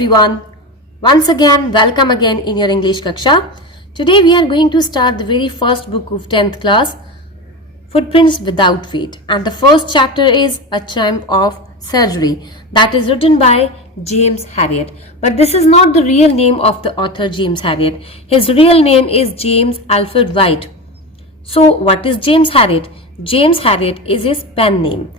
everyone. Once again, welcome again in your English Kaksha. Today we are going to start the very first book of 10th class, Footprints Without Feet. And the first chapter is A Triumph of Surgery, that is written by James Herriot. But this is not the real name of the author James Herriot. His real name is James Alfred White. So what is James Herriot? James Herriot is his pen name.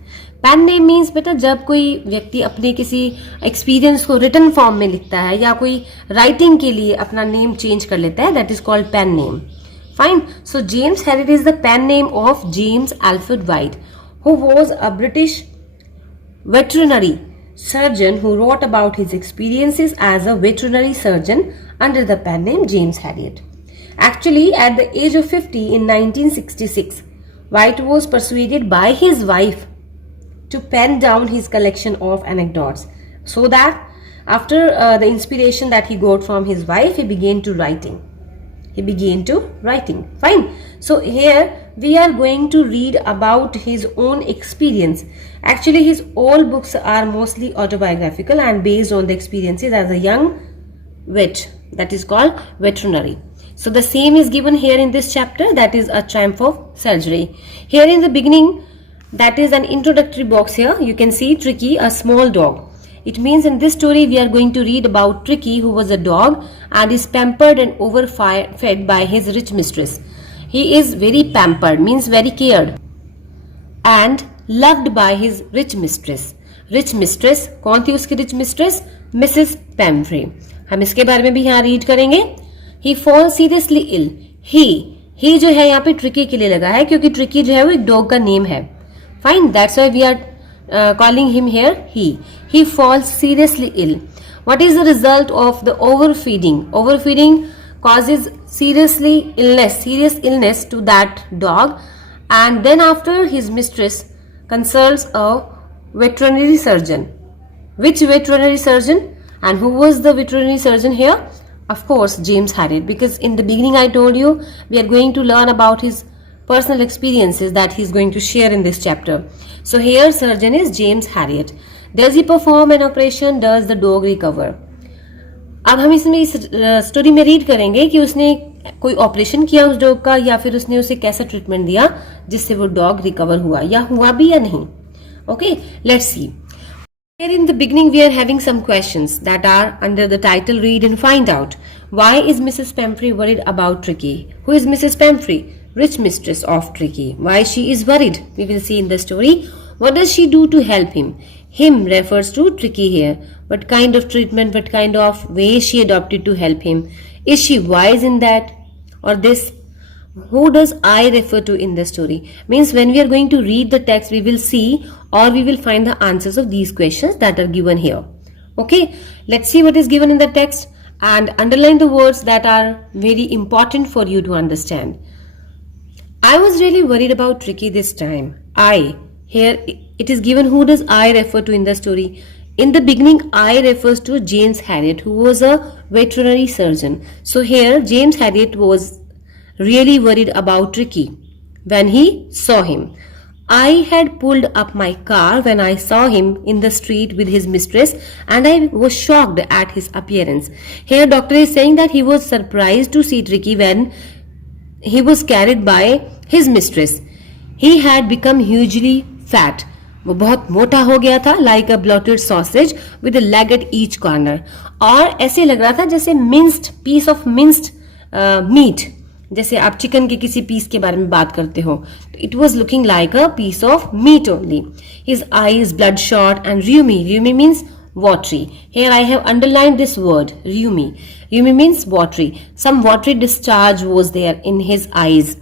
Pen name means बेटा जब कोई व्यक्ति अपने किसी experience को written form में लिखता है या कोई राइटिंग के लिए अपना नेम चेंज कर लेता है, that is called pen name. Fine. So James Herriot is the pen name of James Alfred Wight, who was a British veterinary surgeon who wrote about his experiences as a veterinary surgeon under the pen name James Herriot. Actually, at the age of 50 in 1966, White was persuaded by his wife to pen down his collection of anecdotes, so that after the inspiration that he got from his wife, he began to writing. Fine. So here we are going to read about his own experience. Actually, his all books are mostly autobiographical and based on the experiences as a young vet, that is called veterinary. So the same is given here in this chapter, that is A Triumph of Surgery. Here in the beginning, that is an introductory box. Here you can see Tricky, a small dog. It means in this story we are going to read about Tricky, who was a dog and is pampered and overfed by his rich mistress. He is very pampered, means very cared and loved by his rich mistress. Rich mistress, कौन थी उसकी rich mistress? Mrs. Pamfrey. हम इसके बारे में भी यहाँ read करेंगे. He falls seriously ill. He जो है यहाँ पे Tricky के लिए लगा है क्योंकि Tricky जो है वो एक dog का name है. Fine, that's why we are calling him here he. He falls seriously ill. What is the result of the overfeeding? Overfeeding causes serious illness to that dog, and then after his mistress consults a veterinary surgeon. Which veterinary surgeon? And who was the veterinary surgeon here? Of course, James Herriot, because in the beginning I told you we are going to learn about his personal experiences that he is going to share in this chapter. So here surgeon is James Herriot. Does he perform an operation? Does the dog recover? अब हम इसमें इस story में read करेंगे कि उसने कोई operation किया उस डॉग का या फिर उसने उसे कैसा ट्रीटमेंट दिया जिससे वो डॉग रिकवर हुआ या हुआ भी या नहीं. Okay, let's see. Here in the beginning we are having some questions that are under the title Read and Find Out. Why is Mrs. Pamfrey worried about Tricky? Who is Mrs. Pamfrey? Rich mistress of Tricky. Why she is worried? We will see in the story. What does she do to help him? Him refers to Tricky here. What kind of treatment, what kind of way she adopted to help him? Is she wise in that or this? Who does I refer to in the story? Means when we are going to read the text, we will see or we will find the answers of these questions that are given here. Okay, let's see what is given in the text and underline the words that are very important for you to understand. I was really worried about Tricky this time. I. Here it is given who does I refer to in the story. In the beginning, I refers to James Herriot, who was a veterinary surgeon. So here James Herriot was really worried about Tricky when he saw him. I had pulled up my car when I saw him in the street with his mistress and I was shocked at his appearance. Here doctor is saying that he was surprised to see Tricky when he was carried by his mistress. He had become hugely fat. वो बहुत मोटा हो गया था, like a bloated sausage with a leg at each corner. और ऐसे लग रहा था जैसे piece of minced meat. जैसे आप चिकन के किसी पीस के बारे में बात करते हो. It was looking like a piece of meat only. His eyes bloodshot and rheumy. Rheumy means watery. Here I have underlined this word, rheumy. Rheumy means watery. Some watery discharge was there in his eyes.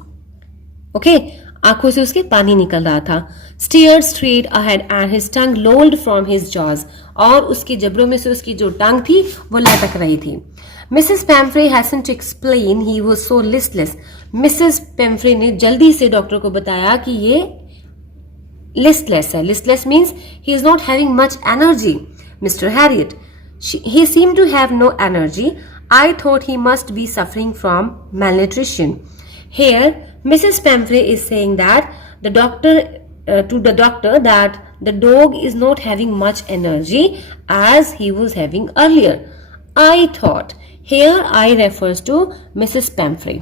Okay, आंखों से उसके पानी निकल रहा था. Stared straight ahead and his tongue lolled from his jaws. और उसके जबड़ों में से उसकी जो टांग थी वो लटक रही थी. Mrs. Pamfrey hastened to explain he was so listless. Mrs. Pamfrey ने जल्दी से डॉक्टर को बताया कि ये listless है. Listless means he is not having much energy. Mr. Herriot, he seemed to have no energy. I thought he must be suffering from malnutrition. Here, Mrs. Pamfrey is saying that the doctor that the dog is not having much energy as he was having earlier. I thought. Here I refers to Mrs. Pamphray.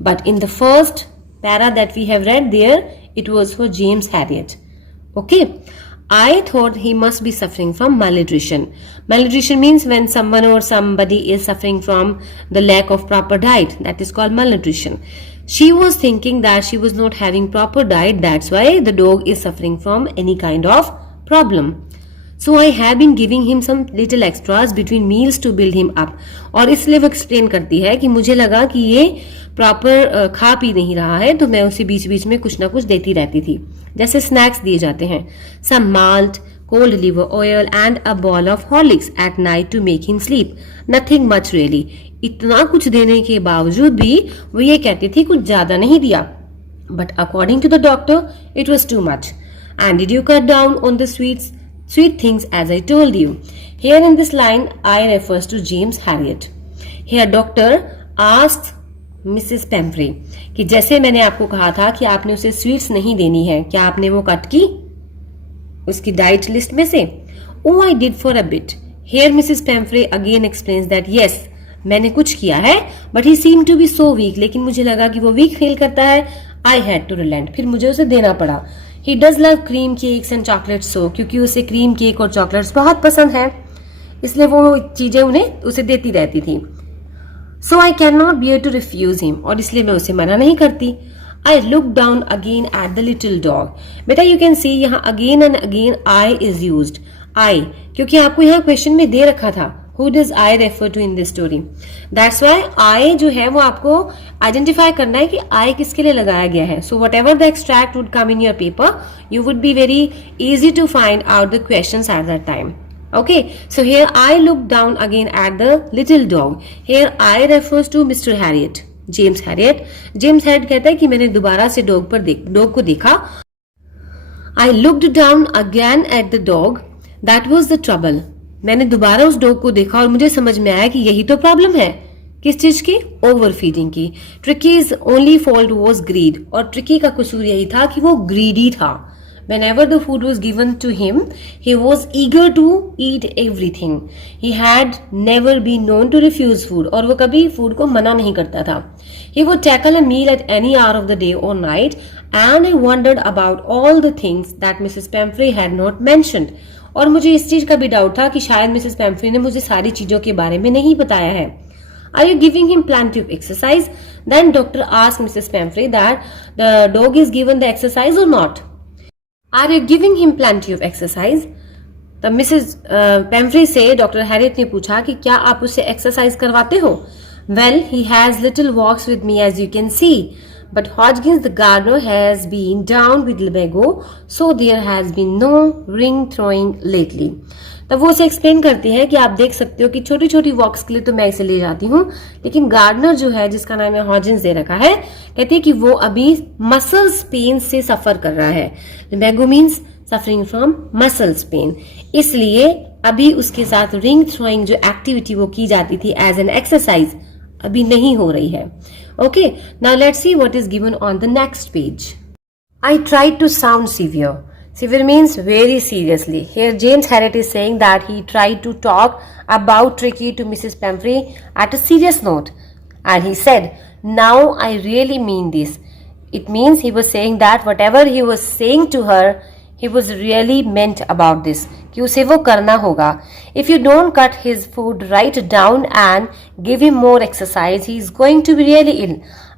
But in the first para that we have read there, it was for James Harriet. Okay. I thought he must be suffering from malnutrition. Malnutrition means when someone or somebody is suffering from the lack of proper diet. That is called malnutrition. She was thinking that she was not having proper diet. That's why the dog is suffering from any kind of problem. So I have been giving him some little extras between meals to build him up. और इसलिए वो explain करती है कि मुझे लगा कि ये प्रॉपर खा पी नहीं रहा है, तो मैं उसे बीच बीच में कुछ ना कुछ देती रहती थी, जैसे स्नैक्स दिए जाते हैं, some malt, cold liver oil and a bowl of Horlicks at night to make him sleep, nothing much really. इतना कुछ देने के बावजूद भी वो ये कहती थी कुछ ज्यादा नहीं दिया. But according to the doctor it was too much. And did you cut down on the sweet things as I told you? Here in this line I refers to James Harriet. Here doctor asks Mrs. Pamphray कि जैसे मैंने आपको कहा था कि आपने उसे sweets नहीं देनी है, क्या आपने वो कट की उसकी डाइट लिस्ट में से? Oh, I did for a bit. Here Mrs. Pamphray again explains that yes, मैंने कुछ किया है, but he seemed to be so weak. लेकिन मुझे लगा कि वो वीक फील करता है. I had to relent. फिर मुझे उसे देना पड़ा. He does love cream cakes and chocolates so, क्योंकि उसे क्रीम केक और चॉकलेट्स बहुत पसंद है, इसलिए वो चीजें उसे देती रहती थी. So I cannot bear to refuse him. और इसलिए मैं उसे मना नहीं करती. I looked down again at the little dog. बेटा you can see यहाँ again and again I is used. I क्योंकि आपको यहाँ क्वेश्चन में दे रखा था. Who does I refer to in this story? That's why I जो है वो आपको आइडेंटिफाई करना है कि I किसके लिए लगाया गया है. So whatever the extract would come in your paper, you would be very easy to find out the questions at that time. Okay, so here I looked down again at the little dog. Here I refers to Mr. Harriet, James Harriet. James Harriet कहता है कि मैंने दोबारा से dog को देखा. I looked down again at the dog. That was the trouble. मैंने दोबारा उस डॉग को देखा और मुझे समझ में आया कि यही तो प्रॉब्लम है. किस चीज की? ओवर फीडिंग की. Tricki's only fault was greed. और ट्रिकी का कसूर यही था कि वो ग्रीडी था. Whenever the food was given to him, he was eager to eat everything. He had never been known to refuse food. और वो कभी फूड को मना नहीं करता था. He would tackle a meal at any hour of the day or night, and I wondered about all the things that Mrs. Pamphray had not mentioned. और मुझे इस चीज का भी डाउट था कि शायद मिसेस पैम्फ्रे ने मुझे सारी चीजों के बारे में नहीं बताया है. Are you giving him plenty of exercise? Then doctor asked Mrs. Pamphray that the dog is given the exercise or not. Are you giving him plenty of exercise? तब मिसेस पैम्फ्रे से डॉक्टर हैरियट ने पूछा कि क्या आप उसे exercise करवाते हो? Well, he has little walks with me as you can see. But Hodgins the gardener has been down with lumbago, so there has been no ring throwing lately. तब वो उसे एक्सप्लेन करती है कि आप देख सकते हो कि छोटी छोटी वॉक्स के लिए तो मैं इसे ले जाती हूँ, लेकिन गार्डनर जो है जिसका नाम है हॉजिन्स दे रखा है, कहती है कि वो अभी मसल्स पेन से सफर कर रहा है. lumbago means suffering from muscles pain, इसलिए अभी उसके साथ रिंग थ्रोइंग जो एक्टिविटी वो की जाती थी एज एन एक्सरसाइज अभी नहीं हो रही है. Okay, now let's see what is given on the next page. I tried to sound severe. Severe means very seriously. Here James Harriet is saying that he tried to talk about Tricky to Mrs. Pamphray at a serious note. And he said, now I really mean this. It means he was saying that whatever he was saying to her, he was really meant about this. कि उसे वो करना होगा. If you don't cut his food right down and give him more exercise, he is going to be really ill.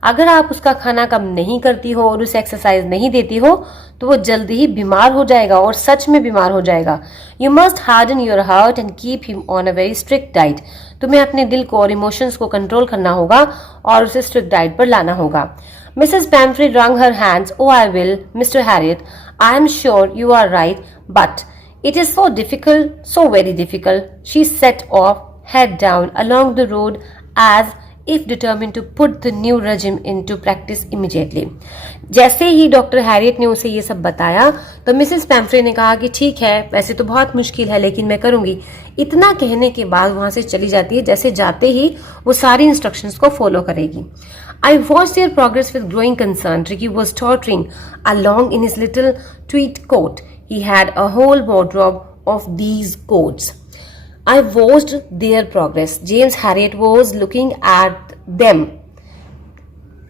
अगर आप उसका खाना कम नहीं करती हो और उसे एक्सरसाइज नहीं देती हो तो वो जल्दी ही बीमार हो जाएगा और सच में बीमार हो जाएगा. You must harden your heart and keep him on a very strict diet. तुम्हें अपने दिल को और इमोशंस को कंट्रोल करना होगा और उसे स्ट्रिक्ट डाइट पर लाना होगा. Mrs. Pamphray wrung her hands. Oh, I will, Mr. Harriet. I am sure you are right, but it is so difficult, so very difficult. She set off, head down, along the road as if determined to put the new regime into practice immediately. जैसे ही doctor Harriet ने उसे ये सब बताया तो Mrs पैम्फ्रे ने कहा कि ठीक है, वैसे तो बहुत मुश्किल है लेकिन मैं करूंगी. इतना कहने के बाद वहां से चली जाती है, जैसे जाते ही वो सारी इंस्ट्रक्शंस को फॉलो करेगी. I watched their progress with growing concern. Ricky was tottering along in his little tweed coat. He had a whole wardrobe of these coats. I watched their progress. James Harriet was looking at them.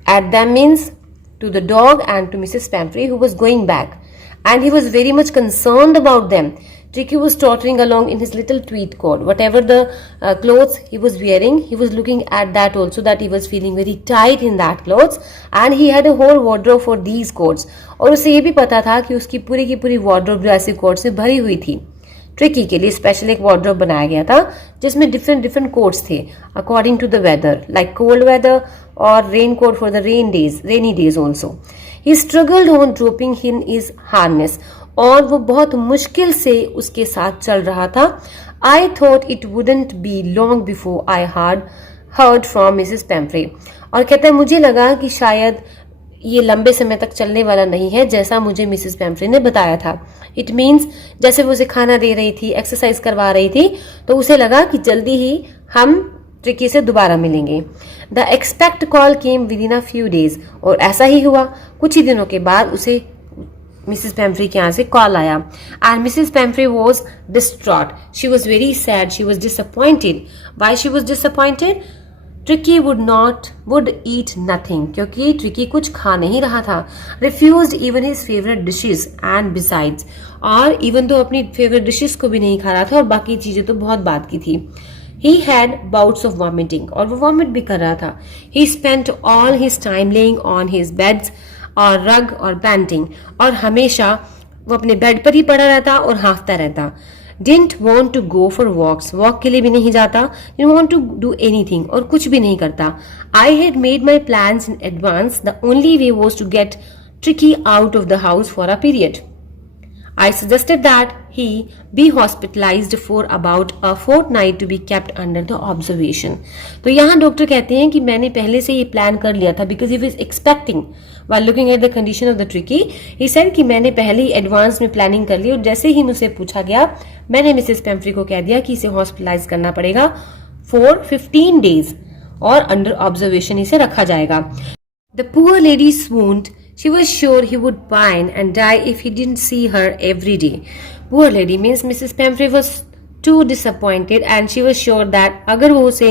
At them means to the dog and to Mrs. Pamphray, who was going back. And he was very much concerned about them. Tricky was tottering along in his little tweed coat. Whatever the clothes he was wearing, he was looking at that also, that he was feeling very tight in that clothes. And he had a whole wardrobe for these coats. और उसे ये भी पता था कि उसकी पूरी की पूरी wardrobe जो ऐसी कोट से भरी हुई थी. ट्रिकी के लिए स्पेशल एक वार्डरोब बनाया गया था जिसमें डिफरेंट कोट्स थे according to the weather, like cold weather और rain coat for the rainy days also. He struggled on dropping in his harness, और वो बहुत मुश्किल से उसके साथ चल रहा था. I thought it wouldn't be long before I heard from Mrs Pumphrey. और कहता है मुझे लगा कि शायद ये लंबे समय तक चलने वाला नहीं है, जैसा मुझे मिसेस पेम्फ्रे ने बताया था. इट मीन्स जैसे वो उसे खाना दे रही थी, एक्सरसाइज करवा रही थी, तो उसे लगा कि जल्दी ही हम ट्रिकी से दोबारा मिलेंगे. The expect call came with in a few days, और ऐसा ही हुआ. कुछ ही दिनों के बाद उसे मिसेस पेम्फ्रे के यहाँ से कॉल आया. And Mrs Pumphrey was distraught. She was very sad. She was disappointed. Why she was disappointed? Tricki would eat nothing, क्योंकि ट्रिकी कुछ खा नहीं रहा था. Refused even his favourite dishes and besides, और इवन तो अपनी फेवरेट डिशेज को भी नहीं खा रहा था, और बाकी चीजें तो बहुत बात की थी. He had bouts of vomiting, और वो वॉमिट भी कर रहा था. ही spent all his time laying on his beds और रग और पैंटिंग, और हमेशा वो अपने बेड पर ही पड़ा रहता और हाँफता रहता. Didn't want to go for walks, walk के लिए भी नहीं जाता. Didn't want to do anything, और कुछ भी नहीं करता. I had made my plans in advance. The only way was to get Tricky out of the house for a period. I suggested that he be hospitalized for about a fortnight to be kept under the observation. तो यहाँ doctor कहते हैं कि मैंने पहले से ये plan कर लिया था, because he was expecting while looking at the condition of the Tricky. He said कि मैंने पहले ही एडवांस में प्लानिंग कर ली, और जैसे ही मुझसे पूछा गया मैंने मिसेस पेम्फ्रे को कह दिया कि इसे हॉस्पिटलाइज करना पड़ेगा फॉर 15 डेज, और अंडर ऑब्जर्वेशन इसे रखा जाएगा. The poor lady swooned. She was sure he would pine and die if he didn't see her every day. Poor lady means Mrs. Pamphray was too disappointed, and she was sure that अगर वो उसे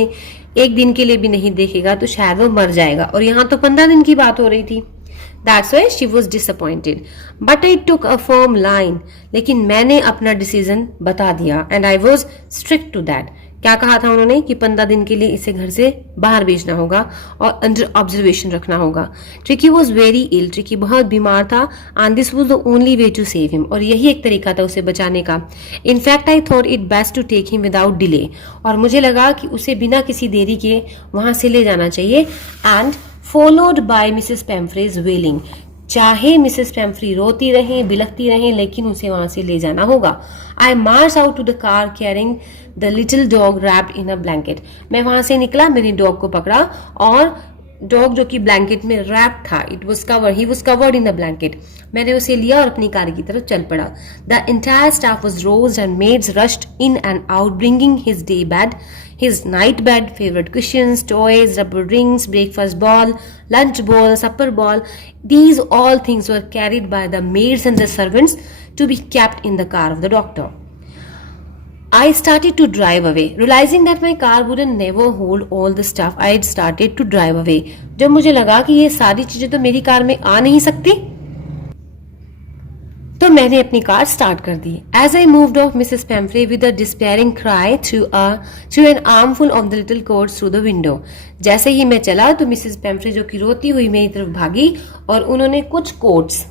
एक दिन के लिए भी नहीं देखेगा तो शायद वो मर जाएगा, और यहाँ तो 15 दिन की बात हो रही थी. That's why she was disappointed. But I took a firm line. लेकिन मैंने अपना डिसीजन बता दिया, and I was strict to that. क्या कहा था उन्होंने कि 15 दिन के लिए इसे घर से बाहर भेजना होगा और अंडर ऑब्जर्वेशन रखना होगा. Tricki was very ill. Tricki बहुत बीमार था, and this was the only way to save him, और यही एक तरीका था उसे बचाने का. In fact I thought it best to take him without delay, और मुझे लगा कि उसे बिना किसी देरी के वहां से ले जाना चाहिए. एंड फॉलोड बाय मिसेस पेम्फ्रेज वेलिंग. चाहे मिसेस पेम्फ्री रोती रहें, बिलखती रहें, लेकिन उसे वहां से ले जाना होगा. I march out to the car carrying the little dog wrapped in a blanket. मैं वहां से निकला, मैंने डॉग को पकड़ा, और डॉग जो कि ब्लैंकेट में रैप था, he was covered in the blanket. मैंने उसे लिया और अपनी कार की तरफ चल पड़ा. The entire staff was roused and maids rushed in and out bringing his day bed, his night bed, favorite cushions, toys, rubber rings, breakfast ball, lunch bowl, supper ball. These all things were carried by the maids and the servants to be kept in the car of the doctor. I started to drive away. Realizing that my car wouldn't never hold all the stuff, I had started to drive away. जब मुझे लगा कि ये सारी चीजें तो मेरी car में आ नहीं सकती, तो मैंने अपनी कार स्टार्ट कर दी. As I moved off Mrs Pumphrey with a despairing cry through an armful of the little coats through the window. जैसे ही मैं चला तो मिसेस पेम्फ्रे जो कि रोती हुई मेरी तरफ भागी, और उन्होंने कुछ कोट्स,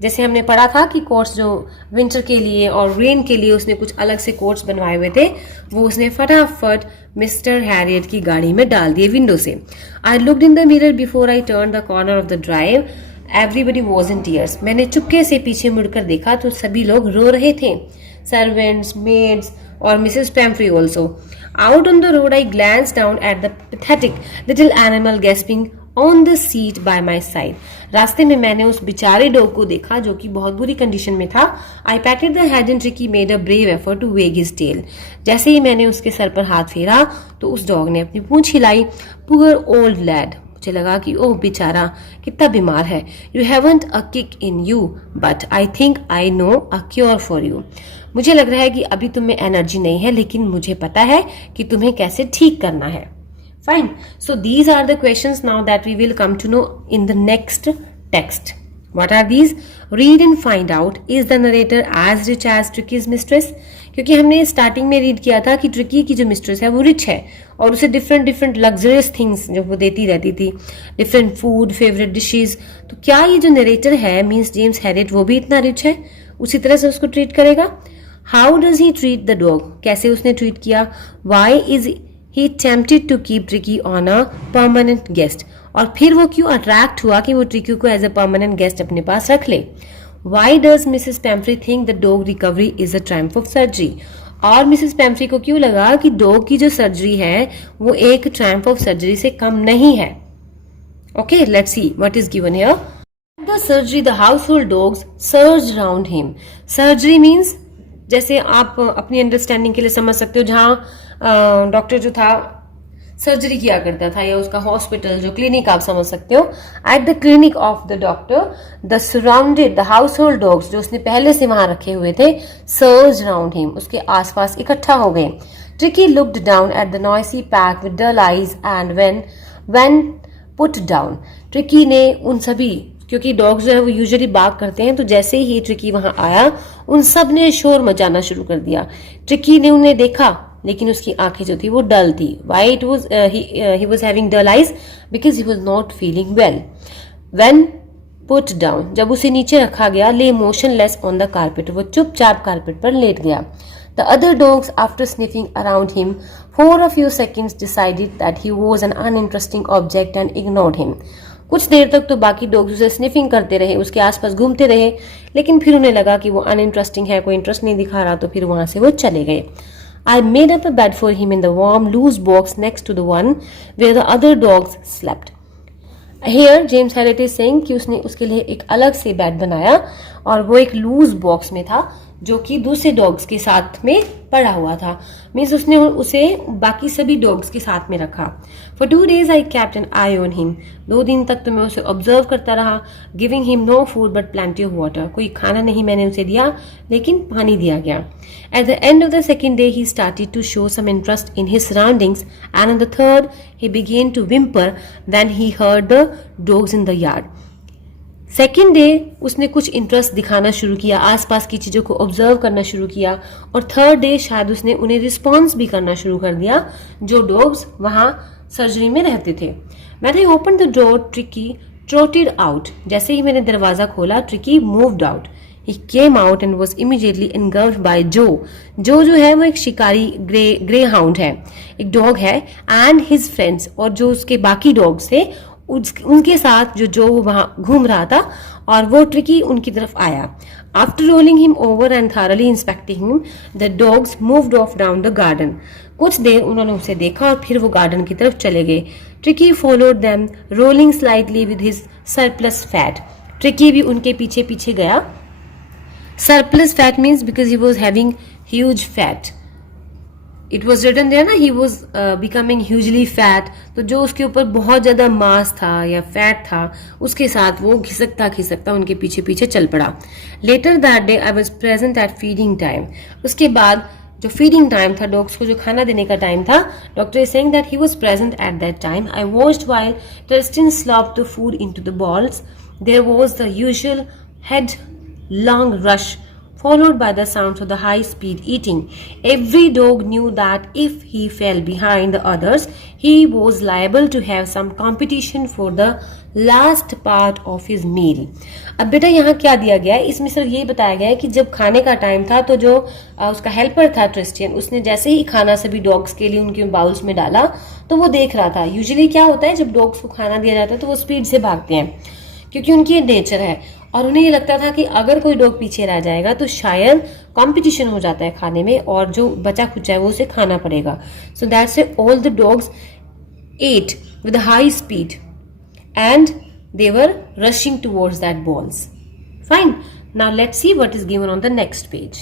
जैसे हमने पढ़ा था कि कोट्स जो विंटर के लिए और रेन के लिए उसने कुछ अलग से कोट्स बनवाए हुए थे, वो उसने फटाफट मिस्टर हैरियट की गाड़ी में डाल दिए विंडो से. I looked in the mirror before I turn the corner of the drive. Everybody was in tears. मैंने चुपके से पीछे मुड़कर देखा तो सभी लोग रो रहे थे. Servants, maids, और Mrs पेम्फ्रे also. Out on the road, I glanced down at the pathetic little animal gasping on the seat by my side. रास्ते में मैंने उस बेचारे डॉग को देखा जो कि बहुत बुरी कंडीशन में था. I patted the head and Tricky made a brave effort to wag his tail. जैसे ही मैंने उसके सर पर हाथ फेरा तो उस डॉग ने अपनी पूंछ हिलाई. Poor old lad. मुझे लगा कि ओह बेचारा कितना बीमार है. You haven't a kick in you but I think I know a cure for you. मुझे लग रहा है कि अभी तुम में एनर्जी नहीं है, लेकिन मुझे पता है कि तुम्हें कैसे ठीक करना है. Fine. So these are the questions now that we will come to know in the next text. What are these? Read and find out. Is the narrator as rich as Tricky's mistress? क्योंकि हमने starting में read किया था कि tricky की जो mistress है वो रिच है और उसे डिफरेंट डिफरेंट लग्जरियस थिंग्स जो वो देती रहती थी, डिफरेंट फूड, फेवरेट डिशेज. तो क्या ये जो नरेटर है मीन्स जेम्स हैरिट वो भी इतना रिच है, उसी तरह से उसको ट्रीट करेगा? How does he treat the dog? कैसे उसने ट्रीट किया? Why is he tempted to keep Tricky on a permanent guest? और फिर वो क्यों अट्रैक्ट हुआ कि वो ट्रिकी को एज अ परमानेंट गेस्ट अपने पास रख ले? Why does Mrs. Pamphry think the dog recovery is a triumph of surgery? और मिसेस पैम्फ्री को क्यों लगा कि डॉग की जो सर्जरी है वो एक ट्रायम्फ ऑफ सर्जरी से कम नहीं है? Okay, let's see what is given here. The surgery, the household dogs surged around him. Surgery means जैसे आप अपनी अंडरस्टैंडिंग के लिए समझ सकते हो, जहाँ डॉक्टर जो था सर्जरी किया करता था, या उसका हॉस्पिटल जो क्लिनिक आप समझ सकते हो. At the clinic of the doctor the surrounded the house hold dogs, जो उसने पहले से वहां रखे हुए थे, सर्ज अराउंड हिम, उसके आसपास इकट्ठा हो गए. Tricki looked down at the noisy pack with dull eyes and when put down. Tricki ने उन सभी, क्योंकि डॉग्स जो है वो यूजुअली बार्क करते हैं, तो जैसे ही ट्रिकी वहां आया उन सब ने शोर मचाना शुरू कर दिया. ट्रिकी ने उन्हें देखा लेकिन उसकी आंखें जो थी वो डल थी. Why it was he was having dull eyes? Because he was not feeling well. When put down, जब उसे नीचे रखा गया, ले मोशनलेस ऑन द कारपेट, वो चुपचाप कारपेट पर लेट गया. The other dogs, after sniffing around him for a few seconds, decided that he was an uninteresting object and ignored him. कुछ देर तक तो बाकी डॉग्स उसे स्निफिंग करते रहे, उसके आसपास घूमते रहे, लेकिन फिर उन्हें लगा कि वो अनइंटरेस्टिंग है, कोई इंटरेस्ट नहीं दिखा रहा, तो फिर वहां से वो चले गए. I made up a bed for him in the warm, loose box next to the one where the other dogs slept. Here James Harriet is saying कि उसने उसके लिए एक अलग से बेड बनाया और वो एक लूज बॉक्स में था जो कि दूसरे डॉग्स के साथ में पड़ा हुआ था. मीन्स उसने उसे बाकी सभी डॉग्स के साथ में रखा. For 2 days I kept an eye on him. 2 दिन तक तो मैं उसे ऑब्जर्व करता रहा. Giving him no food but plenty of water. कोई खाना नहीं मैंने उसे दिया, लेकिन पानी दिया गया. At the end of the second day he started to show some interest in his surroundings and on the third he began to whimper when he heard the dogs in the yard. Second day उसने कुछ interest दिखाना शुरू किया, आसपास की चीजों को observe करना शुरू किया, और थर्ड डे शायद उसने उन्हें रिस्पॉन्स भी करना शुरू कर दिया जो डॉग्स वहां सर्जरी में रहते थे. When I opened the door, Tricky trotted out. जैसे ही मैंने दरवाजा खोला, Tricky moved out. He came out and was immediately engulfed by Joe. Joe जो है वो एक शिकारी ग्रे हाउंड है, एक डॉग है, and his friends, और जो उसके बाकी डॉग्स थे उनके साथ जो वहां घूम रहा था, और वो ट्रिकी उनकी तरफ आया. After rolling him over and thoroughly inspecting him, the dogs moved off down the garden. कुछ देर उन्होंने उसे देखा और फिर वो गार्डन की तरफ चले गए. Tricki followed them rolling slightly with his surplus fat. Tricki भी उनके पीछे पीछे गया. Surplus fat means because he was having huge fat. It was written there ना, he was becoming hugely fat. तो जो उसके ऊपर बहुत ज्यादा मास था या फैट था, उसके साथ वो खिसकता खिसकता उनके पीछे पीछे चल पड़ा. Later that day I was present at feeding time. उसके बाद जो फीडिंग टाइम था, डॉग्स को जो खाना देने का टाइम था, doctor is saying that he was present at that time. I watched while Tristan slopped the food into the bowls. There was the usual head long rush followed by the sounds of the high-speed eating. Every dog knew that if he fell behind the others, he was liable to have some competition for the last part of his meal. अब बेटा यहाँ क्या दिया गया है, इसमें सिर्फ ये बताया गया है कि जब खाने का टाइम था तो जो उसका हेल्पर था ट्रिस्टियन, उसने जैसे ही खाना सभी डॉग्स के लिए उनके बाउल्स में डाला तो वो देख रहा था. यूजुअली क्या होता है, जब डॉग्स को खाना दिया जाता है तो वो स्पीड से भागते हैं क्योंकि उनकी ये नेचर है, और उन्हें ये लगता था कि अगर कोई डॉग पीछे रह जाएगा तो शायद कंपटीशन हो जाता है खाने में, और जो बचा खुचा है वो उसे खाना पड़ेगा. So that's why all the dogs ate with high speed and they were rushing towards that balls. Fine. Now let's see what is given on the next page.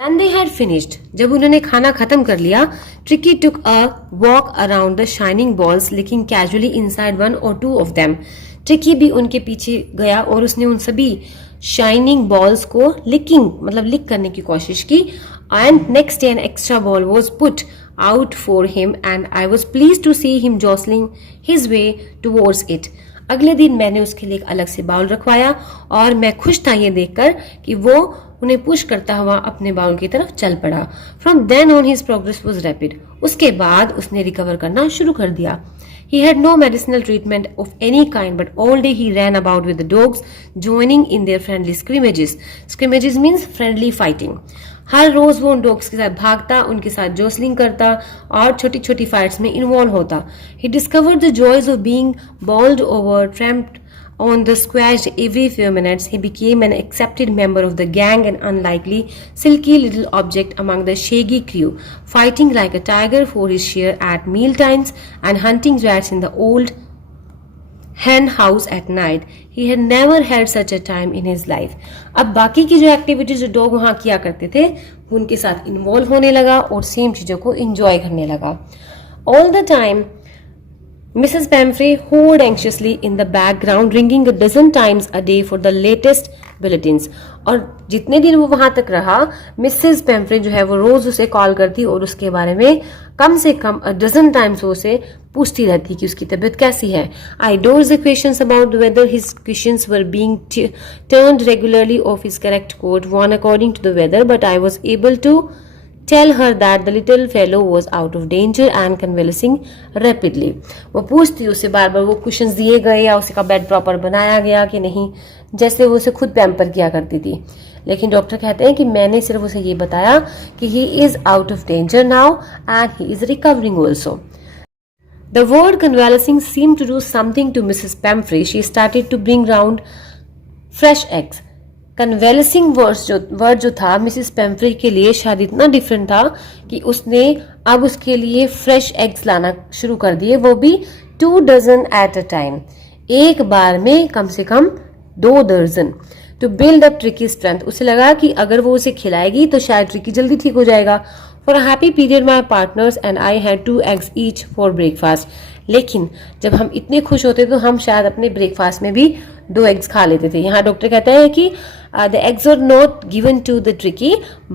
When they had finished, जब उन्होंने खाना खत्म कर लिया, Tricky took a walk around the shining balls, looking casually inside one or two of them. Tricky भी उनके पीछे गया और उसने उन सभी शाइनिंग बॉल्स को लिक करने की कोशिश की. And next day an extra ball was put out for him and I was pleased to see him jostling his way towards it. अगले दिन मैंने उसके लिए एक अलग से बाउल रखवाया और मैं खुश था ये देखकर कि वो उन्हें पुश करता हुआ अपने बाउल की तरफ चल पड़ा. From then on his progress was rapid. उसके बाद उसने रिकवर करना शुरू कर दिया. He had no medicinal treatment of any kind, but all day he ran about with the dogs, joining in their friendly scrimmages. Scrimmages means friendly fighting. हर रोज वो उन dogs के साथ भागता, उनके साथ जोसलिंग करता और छोटी छोटी फाइट्स में इन्वॉल्व होता. He discovered the joys of being bowled over, tramped on the squashed every few minutes. He became an accepted member of the gang, an unlikely, silky little object among the shaggy crew, fighting like a tiger for his share at meal times and hunting rats in the old hen house at night. He had never had such a time in his life. अब बाकी की जो activities जो dog वहाँ किया करते थे वो उनके साथ इन्वॉल्व होने लगा और सेम चीजों को एंजॉय करने लगा. All the time Mrs. Pamphray hovered anxiously in the background, ringing a dozen times a day for the latest bulletins. और जितने दिन वो वहां तक रहा, मिसेस पेम्फ्रे जो है वो रोज उसे कॉल करती और उसके बारे में कम से कम a dozen times वो उसे पूछती रहती कि उसकी तबीयत कैसी है. I dodged the questions about whether his cushions were being turned regularly off his correct coat, worn according to the weather, but I was able to tell her that the little fellow was out of danger and convalescing rapidly. वो पूछती उसे बार बार वो cushions दिए गए या उसका bed proper बनाया गया कि नहीं, जैसे वो उसे खुद पैम्पर किया करती थी. लेकिन डॉक्टर कहते हैं कि मैंने सिर्फ उसे ये बताया कि he is out of danger now and he is recovering also. The word convalescing seemed to do something to Mrs. Pamphray. She started to bring round fresh eggs. Convalescing word जो था मिसिस पेम्फ्रे के लिए शायद इतना different था कि उसने अब उसके लिए फ्रेश एग्स लाना शुरू कर दिए, वो भी 2 डजन एट अ टाइम, एक बार में कम से कम 2 दर्जन. To build up tricky strength. उसे लगा कि अगर वो उसे खिलाएगी तो शायद ट्रिकी जल्दी ठीक हो जाएगा. For a happy period my partners and I had 2 eggs each for breakfast. लेकिन जब हम इतने खुश होते तो हम शायद अपने ब्रेकफास्ट में भी 2 eggs खा लेते थे. यहाँ डॉक्टर कहता है कि the eggs were not given to the Tricky,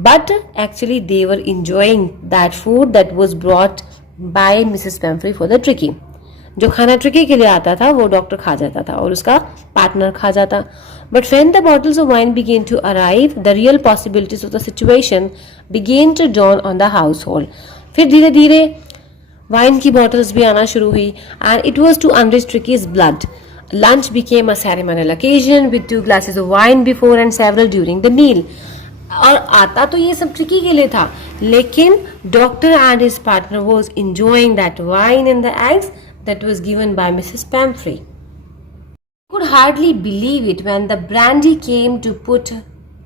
but actually they were enjoying that food that was brought by Mrs. Pamphray for the Tricky. जो खाना ट्रिकी के लिए आता था वो डॉक्टर खा जाता था और उसका पार्टनर खा जाता. But when the bottles of wine began to arrive, the real possibilities of the situation began to dawn on the household. फिर धीरे धीरे वाइन की बॉटल्स भी आना शुरू हुई and it was to enrich Tricky's blood. Lunch became a ceremonial occasion with 2 glasses of wine before and several during the meal. और आता तो ये सब ट्रिकी के लिए था, लेकिन doctor and his partner was enjoying that wine and the eggs that was given by Mrs. Pamphray. He could hardly believe it when the brandy came to put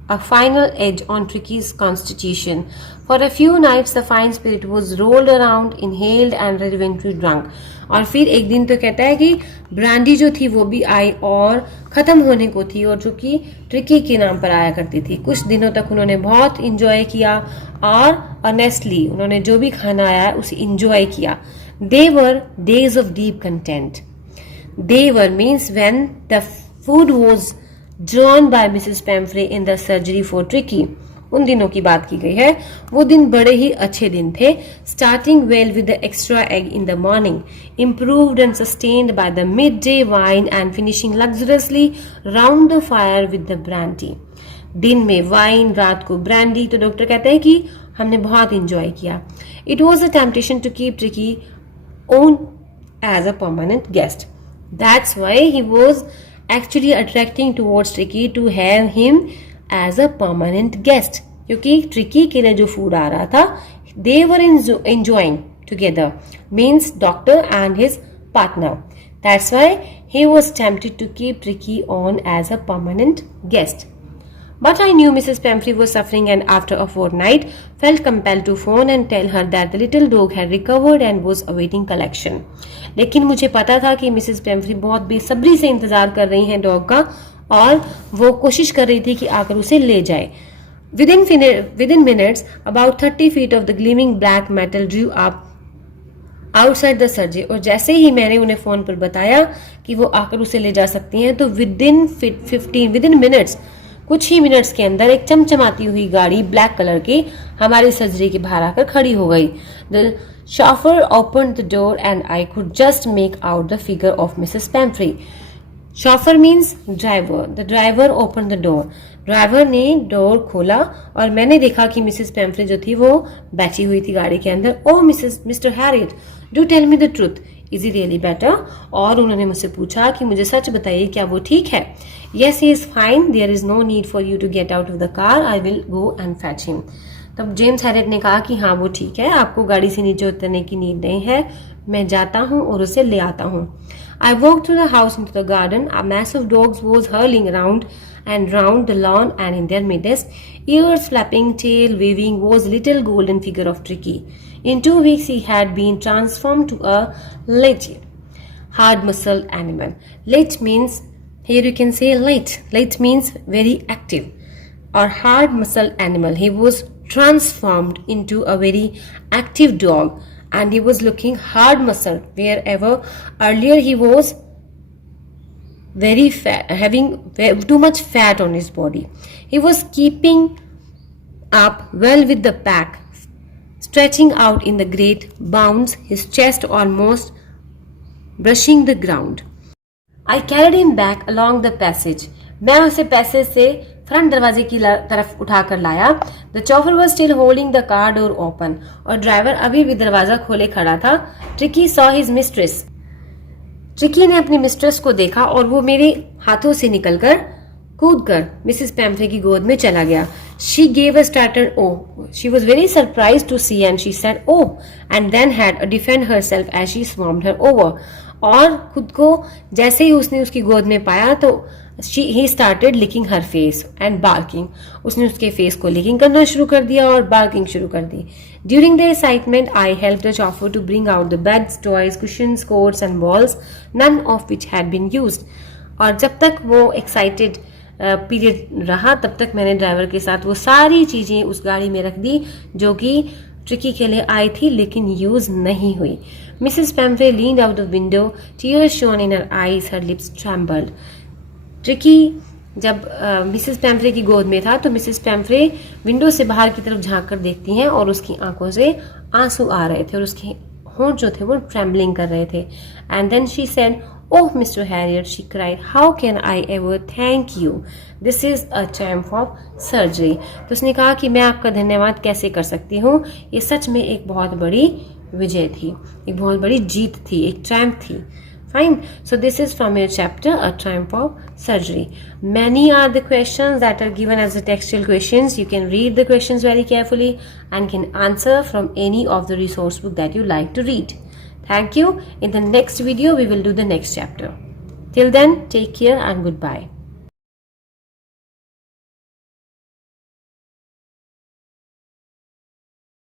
a final edge on Tricky's constitution. For a few nights the fine spirit was rolled around, inhaled and eventually drunk. और फिर एक दिन तो कहता है कि brandy जो थी वो भी आई और ख़त्म होने को थी और जो कि ट्रिकी के नाम पर आया करती थी. कुछ दिनों तक उन्होंने बहुत इंजॉय किया और ऑनेस्टली उन्होंने जो भी खाना आया उसे इंजॉय किया. They were days of deep content. They were means when the food was drawn by Mrs. Pamphray in the surgery for Tricky. उन दिनों की बात की गई है. वो दिन बड़े ही अच्छे दिन थे. Starting well with the extra egg in the morning, improved and sustained by the midday wine and finishing luxuriously round the fire with the brandy. दिन में वाइन, रात को ब्रांडी. तो डॉक्टर कहते हैं कि हमने बहुत इंजॉय किया. It was a temptation to keep Tricky on as a permanent guest. That's why he was actually attracting towards Tricky to have him as a permanent guest. क्योंकि ट्रिकी के लिए जो फूड आ रहा था they were enjoying together, means doctor and his partner. That's why he was tempted to keep Tricky on as a permanent guest. But I knew Mrs. Pamphray was suffering and after a fortnight felt compelled to phone and tell her that the little dog had recovered and was awaiting collection. लेकिन मुझे पता था कि Mrs पेम्फ्री बहुत बेसब्री से इंतजार कर रही हैं डॉग का और वो कोशिश कर रही थी कि आकर उसे ले जाए. Within minutes, about 30 feet of the gleaming black metal drew up outside the surgery. और जैसे ही मैंने उन्हें फोन पर बताया कि वो आकर उसे ले जा सकती हैं, तो विदिन मिनट्स, कुछ ही मिनट्स के अंदर एक चमचमाती हुई गाड़ी ब्लैक कलर की हमारी सर्जरी के बाहर आकर खड़ी हो गई। The chauffeur opened the door and I could just make out the figure of Mrs. Pamphry. Chauffeur means driver. The driver opened the door. Driver ने डोर खोला और मैंने देखा कि मिसेस पैम्फ्रे जो थी वो बैठी हुई थी गाड़ी के अंदर। Oh Mr Herriot, do tell me the truth, is he really better? और उन्होंने मुझसे पूछा कि मुझे सच बताइए, क्या वो ठीक है? Yes, he is fine, there is no need for you to get out of the car, I will go and fetch him. तब जेम्स हैरियट ने कहा कि हाँ वो ठीक है, आपको गाड़ी से नीचे उतरने की नीड नहीं है, मैं जाता हूँ और उसे ले आता हूँ। I walked through the house into the garden. A mass of dogs was hurling around and round the lawn, and in their midst, ears flapping, tail waving, was little golden figure of Tricky. In 2 weeks, he had been transformed to a lithe, hard-muscled animal. Lithe means, here you can say lithe. Lithe means very active or hard-muscled animal. He was transformed into a very active dog. And he was looking hard muscled, wherever earlier he was very fat, having too much fat on his body. He was keeping up well with the pack, stretching out in the great bounds, his chest almost brushing the ground. I carried him back along the passage. मैं उसे passage से front दरवाजे की तरफ उठाकर लाया। The chauffeur was still holding the car door open, और driver अभी भी दरवाजा खोले खड़ा था। Tricki saw his mistress, Tricki ने अपनी मिस्ट्रेस को देखा और वो मेरे हाथों से निकलकर कूदकर मिसेस पैम्फ्रे की गोद में चला गया। She gave a startled oh, she was very surprise to see and she said oh, and then had to defend herself as she swarmed her over. और खुद को जैसे ही उसने उसकी गोद में पाया तो he started licking her face and barking. उसने उसके फेस को licking करना शुरू कर दिया और barking शुरू कर दी। During the excitement, I helped the chauffeur to bring out the beds, toys, cushions, coats and balls, none of which had been used. और जब तक वो excited पीरियड रहा, तब तक मैंने ड्राइवर के साथ वो सारी चीजें उस गाड़ी में रख दी जो कि ट्रिकी के लिए आई थी लेकिन यूज नहीं हुई। Mrs पैम्फ्रे leaned out the window, tears shone in her eyes, her lips trembled. Tricky जब मिसेस पैम्फ्रे की गोद में था तो मिसेस पैम्फ्रे विंडो से बाहर की तरफ झांक कर देखती हैं और उसकी आंखों से आंसू आ रहे थे और उसके होंठ जो थे वो ट्रेम्बलिंग कर रहे थे। And then she said, oh mister Herriot, she cried, how can I ever thank you, this is a triumph of surgery. तो उसने कहा कि मैं आपका धन्यवाद कैसे कर सकती हूँ, ये सच में एक बहुत बड़ी विजय थी, एक बहुत बड़ी जीत थी, एक ट्रायम्फ थी। Fine. So this is from your chapter, A Triumph of Surgery. Many are the questions that are given as the textual questions. You can read the questions very carefully and can answer from any of the resource book that you like to read. Thank you. In the next video, we will do the next chapter. Till then, take care and goodbye.